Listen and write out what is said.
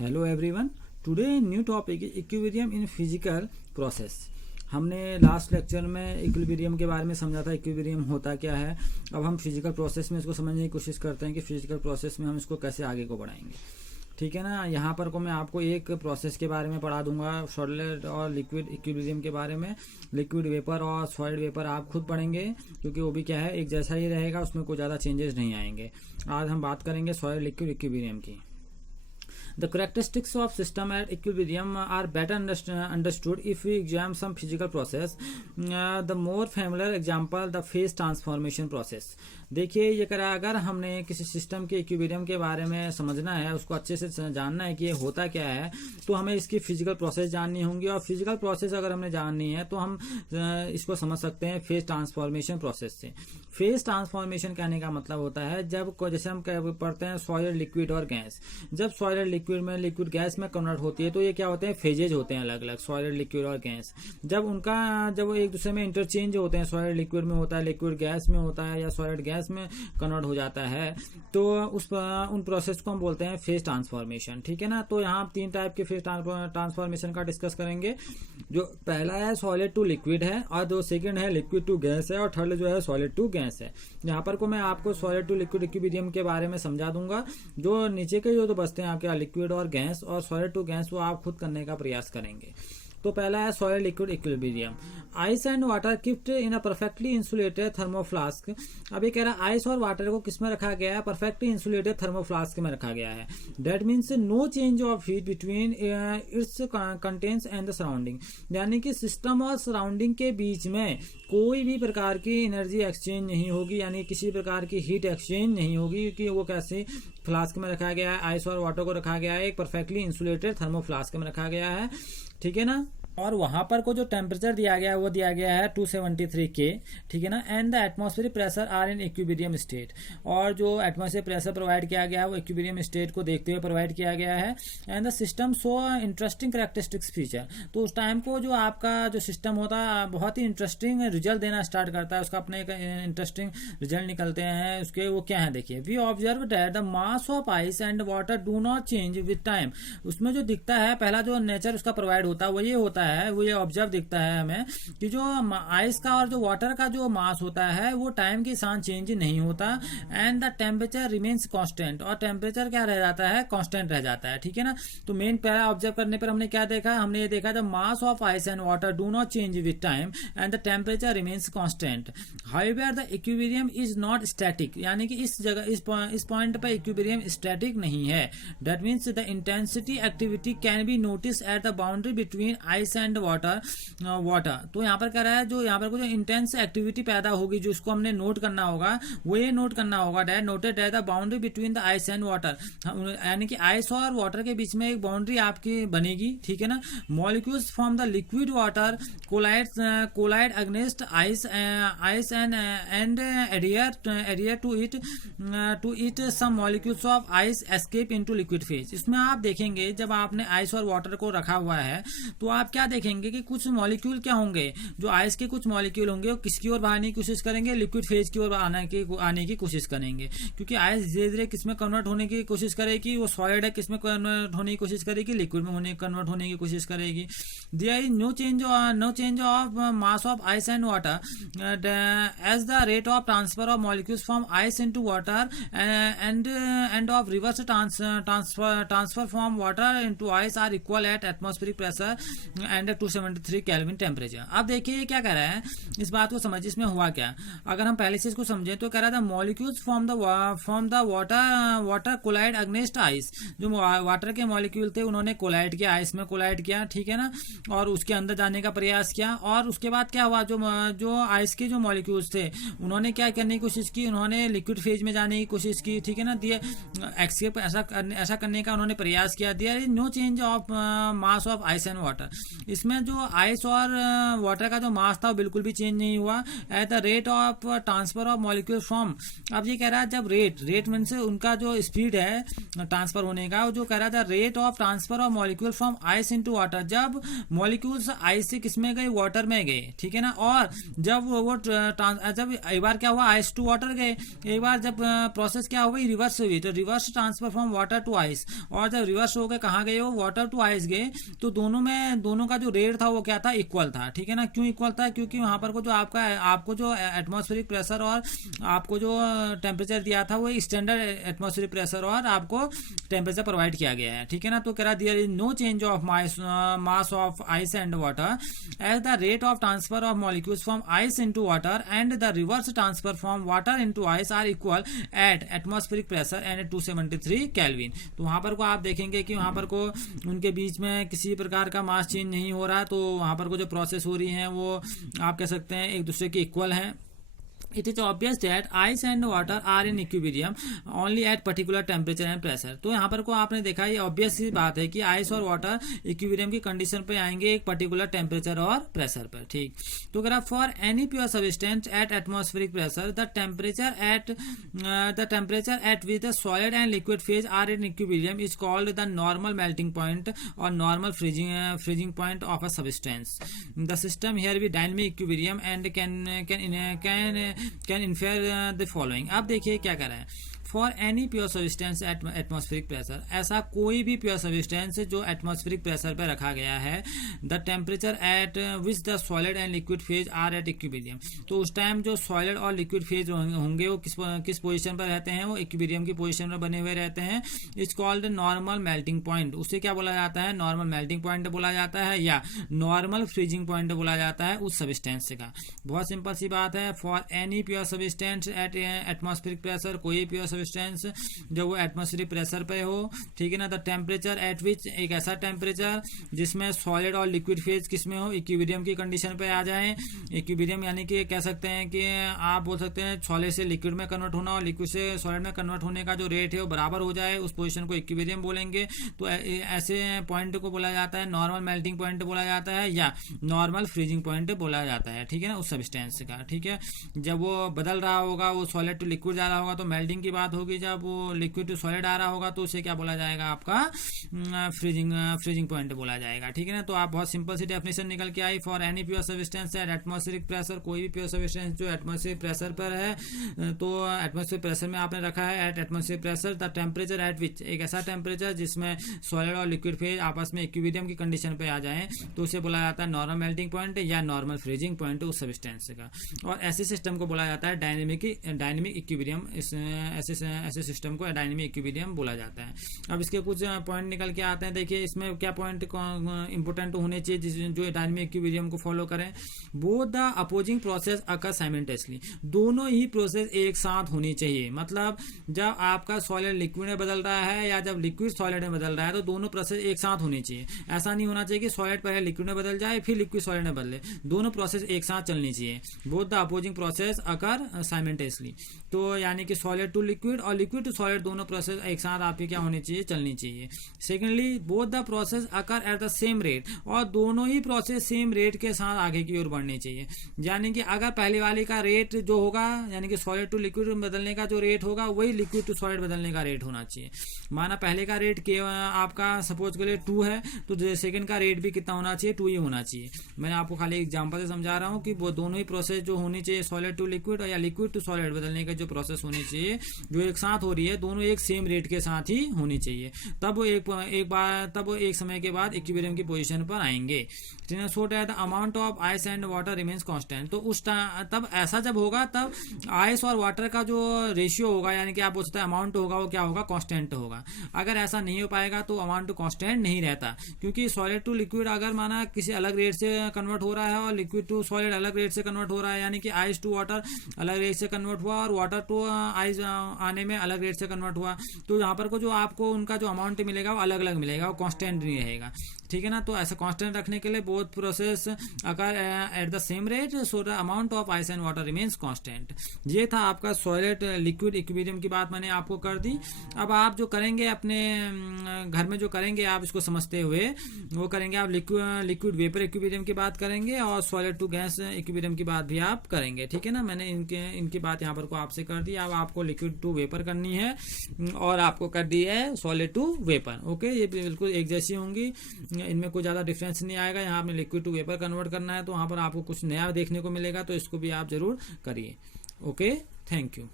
Hello everyone, today new topic equilibrium in physical process. हमने last lecture में equilibrium के बारे में समझा था, इक्विलिब्रियम होता क्या है। अब हम फिजिकल प्रोसेस में इसको समझने की कोशिश करते हैं कि फिजिकल प्रोसेस में हम इसको कैसे आगे को बढ़ाएंगे। ठीक है ना। यहाँ पर को मैं आपको एक प्रोसेस के बारे में पढ़ा दूंगा, सॉलिड और लिक्विड इक्विलिब्रियम के बारे में। लिक्विड वेपर और सॉलिड वेपर आप खुद पढ़ेंगे, क्योंकि वो भी क्या है, एक जैसा ही रहेगा, उसमें कोई ज़्यादा चेंजेस नहीं आएंगे। आज हम बात करेंगे सॉलिड लिक्विड इक्विलिब्रियम की। The characteristics of system at equilibrium are better understood if we examine some physical process. The more familiar example, the phase transformation process. देखिए, ये करा अगर हमने किसी सिस्टम के इक्विलिब्रियम के बारे में समझना है, उसको अच्छे से जानना है कि ये होता क्या है, तो हमें इसकी फिजिकल प्रोसेस जाननी होंगी। और फिजिकल प्रोसेस अगर हमने जाननी है तो हम इसको समझ सकते हैं फेज ट्रांसफॉर्मेशन प्रोसेस से। फेज ट्रांसफॉर्मेशन कहने का मतलब होता है जब जैसे हम पढ़ते हैं सॉलिड लिक्विड और गैस, जब सॉलिड लिक्विड में लिक्विड गैस में कन्वर्ट होती है तो ये क्या होते हैं, फेजेज होते हैं अलग अलग, सॉलिड लिक्विड और गैस। जब वो एक दूसरे में इंटरचेंज होते हैं, सॉलिड लिक्विड में होता है, लिक्विड गैस में होता है, या सॉलिड गैस में कन्वर्ट हो जाता है, तो उन प्रोसेस को हम बोलते हैं फेज ट्रांसफॉर्मेशन। ठीक है ना। तो यहाँ तीन टाइप के फेज ट्रांसफॉर्मेशन का डिस्कस करेंगे। जो पहला है सॉलिड टू लिक्विड है, और जो सेकंड है लिक्विड टू गैस है, और थर्ड जो है सॉलिड टू गैस है। यहाँ पर को मैं आपको सॉलिड टू लिक्विड इक्विलिब्रियम के बारे में समझा दूंगा। जो नीचे के जो तो बचते हैं आपके लिक्विड और गैस और सॉलिड टू गैस, वो आप खुद करने का प्रयास करेंगे। तो पहला है solid liquid equilibrium. Ice and water kept in a perfectly insulated thermoflask. अब ये कह रहा है आइस और वाटर को किस में रखा गया है, परफेक्टली इंसुलेटेड थर्मोफ्लास्क में रखा गया है। That means no change of heat between its contents and the surrounding. यानी कि सिस्टम और सराउंडिंग के बीच में कोई भी प्रकार की एनर्जी एक्सचेंज नहीं होगी, यानी किसी प्रकार की हीट एक्सचेंज नहीं होगी, क्योंकि वो कैसे फ्लास्क में रखा गया है, आइस और वाटर को रखा गया है, एक परफेक्टली इंसुलेटेड थर्मोफ्लास्क में रखा गया है। ठीक है ना। और वहां पर को जो टेम्परेचर दिया गया है वो दिया गया है 273 K। ठीक है ना। And the atmospheric pressure are in equilibrium state. और जो एटमॉस्फेरिक प्रेशर प्रोवाइड किया गया है वो इक्विलिब्रियम स्टेट को देखते हुए प्रोवाइड किया गया है। And the system so interesting characteristics feature. तो उस टाइम को जो आपका जो सिस्टम होता है बहुत ही इंटरेस्टिंग रिजल्ट देना स्टार्ट करता है, उसका अपने इंटरेस्टिंग रिजल्ट निकलते हैं उसके। वो क्या है देखिए, we observe that the mass of ice and water do not change with time. उसमें जो दिखता है पहला जो नेचर उसका प्रोवाइड होता है वो ये होता है, वो ये ऑब्जर्व दिखता है हमें कि जो आइस का और जो वाटर का जो मास होता है वो टाइम के साथ चेंज नहीं होता। And the temperature remains constant. और टेम्परेचर क्या रह जाता है, कांस्टेंट रह जाता है। ठीक है ना। तो मेन पहला ऑब्जर्व करने पर हमने क्या देखा, हमने ये देखा the mass of ice and water do not change with time and the temperature remains constant. However the equilibrium is not static. यानी कि इस जगह इस पॉइंट पर इक्विलिब्रियम स्टैटिक नहीं है। That means the intensity activity can be notice at the boundary between ice and water. तो यहाँ पर कह रहा है जो यहाँ पर जो इंटेंस एक्टिविटी पैदा होगी, जो उसको हमने नोट करना होगा, वो ये नोट करना होगा that noted at the boundary between the ice and water. यानी कि आइस और वाटर के बीच में एक बाउंड्री आपकी बनेगी। ठीक है ना। Molecules from the liquid water collide against ice and adhere to it some molecules of ice escape into liquid phase. इसमें आप देखेंगे जब आपने आइस और वाटर को रखा हुआ है तो आप क्या देखेंगे कि कुछ मॉलिक्यूल क्या होंगे, जो आइस के कुछ मॉलिक्यूल होंगे वो किसकी ओर भागने की कोशिश करेंगे, लिक्विड फेज की ओर आने की कोशिश करेंगे। क्योंकि आइस धीरे धीरे किसमें कन्वर्ट होने की कोशिश करेगी, वो सॉलिड है, किसमें कन्वर्ट होने की कोशिश करेगी, लिक्विड में कन्वर्ट होने की कोशिश करेगी। There is no change of mass of ice and water as the rate of transfer of molecules from ice into water and of reverse transfer from water into ice are equal at atmospheric pressure and 273 kelvin temperature. अब देखिए क्या कह रहा है, इस बात को समझिए इसमें हुआ क्या। अगर हम पहले से इसको समझें तो कह रहा था molecules from the water collide against ice. जो वाटर के मॉलिक्यूल थे उन्होंने कोलाइड किया, आइस में कोलाइड किया। ठीक है ना। और उसके अंदर जाने का प्रयास किया। और उसके बाद क्या हुआ, जो आइस के जो मॉलिक्यूल्स थे उन्होंने क्या करने की कोशिश की, उन्होंने लिक्विड फेज में जाने की कोशिश की। ठीक है ना। दिए एक्सकेप ऐसा करने का उन्होंने प्रयास किया। There is no change of mass of ice and water. इसमें जो आइस और वाटर का जो मास था वो बिल्कुल भी चेंज नहीं हुआ। At the rate of transfer of molecule from, अब ये कह रहा है जब रेट मीन से उनका जो स्पीड है ट्रांसफर होने का, वो जो कह रहा था rate of transfer of molecule from ice into water, जब मॉलिक्यूल्स आइस से किसमें गए, वाटर में गए, ठीक है ना। और जब वो जब एक बार क्या हुआ, आइस टू वाटर गए, एक बार जब प्रोसेस क्या हुई, रिवर्स हुई, तो reverse transfer from water to ice, और जब रिवर्स हो गए कहाँ गए, वो वाटर टू आइस गए, तो दोनों का जो रेट था वो क्या था, इक्वल था, ठीक है ना। क्यों इक्वल था, क्योंकि वहां पर को जो आपको जो एटमॉस्फेरिक प्रेशर और आपको जो टेम्परेचर दिया था वो स्टैंडर्ड एटमॉस्फेरिक प्रेशर और आपको टेम्परेचर प्रोवाइड किया गया है, ठीक है ना। तो कह रहा there is no change of mass of ice and water as the rate of transfer of molecules from ice into water and the reverse transfer from water into ice are equal at atmospheric pressure and 273 kelvin. तो वहां पर को आप देखेंगे कि वहां पर को उनके बीच में किसी प्रकार का मास चेंज नहीं हो रहा, तो वहां पर को जो प्रोसेस हो रही है वो आप कह सकते हैं एक दूसरे के इक्वल है। It is obvious that ice and water are in equilibrium only at particular temperature and pressure। तो यहाँ पर को आपने देखा, ये ऑब्वियस सी बात है कि आइस और वाटर इक्विलिब्रियम की कंडीशन पे आएंगे एक पर्टिकुलर टेम्परेचर और प्रेशर पर, ठीक। तो अगर for any pure substance at atmospheric pressure the temperature at which the solid and liquid phase are in equilibrium is called the normal melting point और normal freezing point of a substance. The system here be dynamic equilibrium and can infer the following. आप देखिए क्या कर रहा है, for any pure substance at atmospheric pressure, ऐसा कोई भी प्योर सब्सटेंस जो एटमॉस्फेरिक प्रेशर पर रखा गया है, the temperature at which the solid and liquid phase are at equilibrium, तो उस टाइम जो सॉलिड और लिक्विड फेज होंगे वो किस पोजीशन पर रहते हैं, वो इक्विलिब्रियम की पोजीशन पर बने हुए रहते हैं। It's called normal melting point, उसे क्या बोला जाता है, नॉर्मल मेल्टिंग पॉइंट बोला जाता है या नॉर्मल फ्रीजिंग पॉइंट बोला जाता है उस सब्सटेंस का। बहुत सिंपल सी बात है, for any pure substance at atmospheric pressure, कोई प्योर सब्सटेंस जब वो एटमॉस्फेरिक प्रेशर पे हो, ठीक है ना, द टेम्परेचर एट विच, एक ऐसा टेम्परेचर जिसमें सॉलिड और लिक्विड फेज किसमें हो, इक्विलिब्रियम की कंडीशन पे आ जाए। इक्विलिब्रियम यानी कि कह सकते हैं कि आप बोल सकते हैं सॉलिड से लिक्विड में कन्वर्ट होना और लिक्विड से सॉलिड में कन्वर्ट होने का जो रेट है वो बराबर हो जाए, उस पोजीशन को इक्विलिब्रियम बोलेंगे। तो ऐसे पॉइंट को बोला जाता है नॉर्मल मेल्टिंग पॉइंट बोला जाता है या नॉर्मल फ्रीजिंग पॉइंट बोला जाता है, ठीक है ना, उस सब्सटेंस का, ठीक है। जब वो बदल रहा होगा, वो सॉलिड टू लिक्विड जा रहा होगा तो मेल्टिंग की बात होगी, जब वो लिक्विड टू सॉलिड आ रहा होगा तो उसे क्या बोला जाएगा, आपका फ्रीजिंग पॉइंट बोला जाएगा, ठीक है ना। तो आप बहुत सिंपल सी डेफिनेशन निकल के आई, for any pure substance at atmospheric pressure, कोई भी प्योर सब्सटेंस जो एटमॉस्फेरिक प्रेशर पर है, तो एटमॉस्फेरिक प्रेशर में आपने रखा है at atmospheric pressure, the temperature at which, एक ऐसा टेम्परेचर जिसमें सॉलिड और लिक्विड फेज आपस में इक्विलिब्रियम की कंडीशन पे आ जाए, तो उसे बोला जाता है नॉर्मल मेल्टिंग पॉइंट या नॉर्मल फ्रीजिंग पॉइंट उस सब्सटेंस का। और ऐसे सिस्टम को बोला जाता है डायनेमिक इक्विलिब्रियम, ऐसे सिस्टम को डायनेमिक इक्विलिब्रियम बोला जाता है। अब इसके कुछ पॉइंट निकल के आते हैं, देखिए इसमें क्या पॉइंट इंपोर्टेंट होने चाहिए जो डायनेमिक इक्विलिब्रियम को फॉलो करें। Both the opposing process occur simultaneously, दोनों ही प्रोसेस एक साथ होनी चाहिए। मतलब जब आपका सॉलिड लिक्विड में बदल रहा है या जब लिक्विड सॉलिड में बदल रहा है तो दोनों प्रोसेस एक साथ होनी चाहिए। ऐसा नहीं होना चाहिए कि सॉलिड पहले लिक्विड में बदल जाए फिर लिक्विड सॉलिड में बदले, दोनों प्रोसेस एक साथ चलनी चाहिए। Both the opposing process occur simultaneously, तो यानी कि सॉलिड टू लिक्विड और लिक्विड टू सॉलिड दोनों प्रोसेस एक साथ आपकी क्या होनी चाहिए, चलनी चाहिए। Secondly both the process occur at the same rate, और दोनों ही प्रोसेस सेम रेट के साथ आगे की ओर बढ़नी चाहिए। यानी कि अगर पहले वाले का रेट जो होगा, यानी कि सॉलिड टू लिक्विड बदलने का जो रेट होगा वही लिक्विड टू सॉलिड बदलने का रेट होना चाहिए। माना पहले का रेट के आपका सपोज के लिए 2 है, तो सेकंड का रेट भी कितना होना चाहिए, 2 ही होना चाहिए। मैंने आपको खाली एग्जांपल से समझा रहा हूँ कि वो दोनों ही प्रोसेस जो होनी चाहिए, सॉलिड टू लिक्विड या लिक्विड टू सॉलिड बदलने का जो प्रोसेस होनी चाहिए जो एक साथ हो रही है, दोनों एक सेम रेट के साथ ही होनी चाहिए, तब वो एक समय के बाद इक्विलिब्रियम की पोजीशन पर आएंगे। So that the amount of ice and water remains constant, तो उस तब ऐसा जब होगा तब आइस और वाटर का जो रेशियो होगा, यानी कि आप बोल सकते हैं अमाउंट होगा, वो क्या होगा, कांस्टेंट होगा। अगर ऐसा नहीं हो पाएगा तो अमाउंट कांस्टेंट नहीं रहता, क्योंकि सॉलिड टू लिक्विड अगर माना किसी अलग रेट से कन्वर्ट हो रहा है और लिक्विड टू सॉलिड अलग रेट से कन्वर्ट हो रहा है, यानी कि आइस टू वाटर अलग रेट से कन्वर्ट हुआ और वाटर टू आइस आने में अलग रेट से कन्वर्ट हुआ, तो यहाँ पर को जो आपको उनका जो अमाउंट मिलेगा वो अलग अलग मिलेगा, वो कांस्टेंट नहीं रहेगा। ठीक है ना। तो ऐसा कांस्टेंट रखने के लिए बोथ प्रोसेस अगर at the same rate so the amount of ice and water remains constant. ये था आपका सॉलिड लिक्विड इक्विलिब्रियम की बात मैंने आपको कर दी। अब आप जो करेंगे अपने घर में जो करेंगे आप इसको समझते हुए वो करेंगे, आप लिक्विड वेपर इक्विलिब्रियम की बात करेंगे और सॉलिड टू गैस इक्विलिब्रियम की बात भी आप करेंगे, ठीक है ना। मैंने इनकी बात यहाँ पर को आपसे कर दी। अब आपको लिक्विड टू वेपर करनी है और आपको कर दी है सॉलिड टू वेपर। ओके, ये बिल्कुल एक जैसी होंगी, इनमें कोई ज़्यादा डिफरेंस नहीं आएगा। यहाँ आपने लिक्विड टू वेपर कन्वर्ट करना है तो वहाँ पर आपको कुछ नया देखने को मिलेगा, तो इसको भी आप जरूर करिए। Okay, thank you.